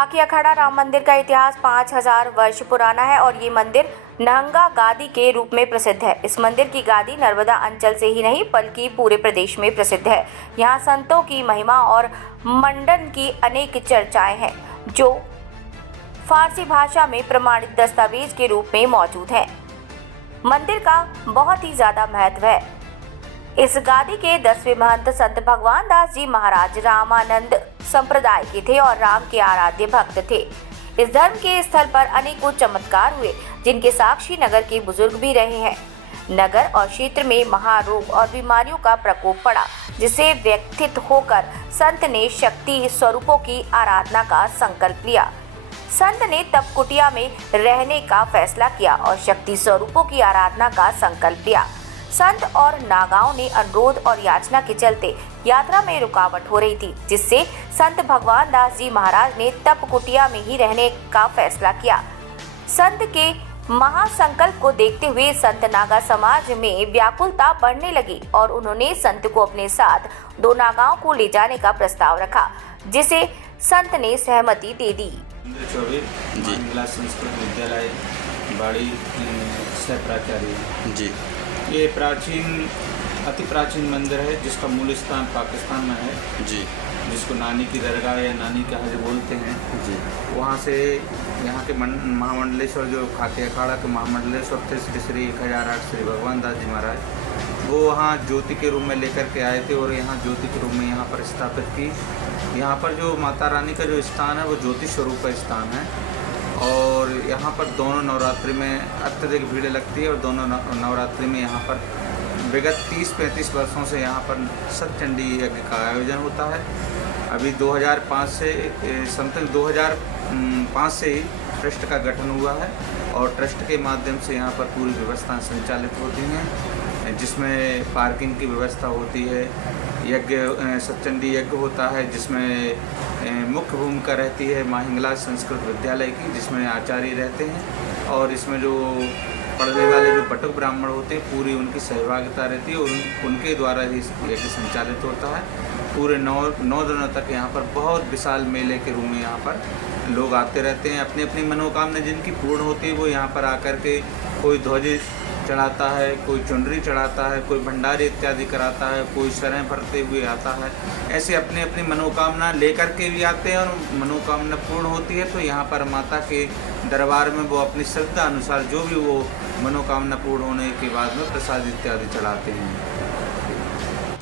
खाकी अखाड़ा राम मंदिर का इतिहास 5000 वर्ष पुराना है और ये मंदिर नहंगा गादी के रूप में प्रसिद्ध है। इस मंदिर की गादी नर्मदा अंचल से ही नहीं बल्कि पूरे प्रदेश में प्रसिद्ध है। यहाँ संतों की महिमा और मंडन की अनेक चर्चाएं हैं जो फारसी भाषा में प्रमाणित दस्तावेज के रूप में मौजूद हैं। मंदिर का बहुत ही ज्यादा महत्व है। इस गादी के 10वें महंत संत भगवान दास जी महाराज रामानंद संप्रदाय के थे और राम के आराध्य भक्त थे। इस धर्म के स्थल पर अनेकों चमत्कार हुए जिनके साक्षी नगर के बुजुर्ग भी रहे हैं। नगर और क्षेत्र में महारोग और बीमारियों का प्रकोप पड़ा, जिसे व्यथित होकर संत ने शक्ति स्वरूपों की आराधना का संकल्प लिया। संत ने तप कुटिया में रहने का फैसला किया और शक्ति स्वरूपों की आराधना का संकल्प लिया। संत और नागाओं ने अनुरोध और याचना के चलते यात्रा में रुकावट हो रही थी, जिससे संत भगवान दास जी महाराज ने तप कुटिया में ही रहने का फैसला किया। संत के महासंकल्प को देखते हुए संत नागा समाज में व्याकुलता बढ़ने लगी और उन्होंने संत को अपने साथ 2 नागाओं को ले जाने का प्रस्ताव रखा, जिसे संत ने सहमति दे दी। संस्कृत विद्यालय बाड़ी सह प्राचार्य जी। ये अति प्राचीन मंदिर है जिसका मूल स्थान पाकिस्तान में है जी, जिसको नानी की दरगाह या नानी का हज बोलते हैं जी। वहाँ से यहाँ के महामंडलेश्वर जो खाकी अखाड़ा के महामंडलेश्वर थे श्री 1008 श्री भगवान दास जी महाराज, वो वहाँ ज्योति के रूप में लेकर के आए थे और यहाँ ज्योति के रूप में यहाँ पर स्थापित की। यहाँ पर जो माता रानी का जो स्थान है वो ज्योति स्वरूप का स्थान है और यहाँ पर दोनों नवरात्रि में अत्यधिक भीड़ लगती है और दोनों नवरात्रि में यहाँ पर विगत 30-35 वर्षों से यहाँ पर सतचंडी यज्ञ का आयोजन होता है। अभी 2005 से समथिंग 2005 से ही ट्रस्ट का गठन हुआ है और ट्रस्ट के माध्यम से यहाँ पर पूरी व्यवस्थाएं संचालित होती हैं, जिसमें पार्किंग की व्यवस्था होती है। यज्ञ सतचंडी यज्ञ होता है जिसमें मुख्य भूमिका रहती है माँ हिंगलाज संस्कृत विद्यालय की, जिसमें आचार्य रहते हैं और इसमें जो पढ़ने वाले जो बटुक ब्राह्मण होते हैं पूरी उनकी सहभागिता रहती है और उनके द्वारा ही यज्ञ संचालित होता है। पूरे 9 दिनों तक यहाँ पर बहुत विशाल मेले के रूप में यहाँ पर लोग आते रहते हैं। अपनी अपनी मनोकामना जिनकी पूर्ण होती है वो यहाँ पर आकर के कोई ध्वज चढ़ाता है, कोई चुनरी चढ़ाता है, कोई भंडारे इत्यादि कराता है, कोई शरण भरते हुए आता है। ऐसे अपनी अपनी मनोकामना लेकर के भी आते हैं और मनोकामना पूर्ण होती है तो यहाँ पर माता के दरबार में वो अपनी श्रद्धा अनुसार जो भी वो मनोकामना पूर्ण होने के बाद में प्रसाद इत्यादि चढ़ाते हैं।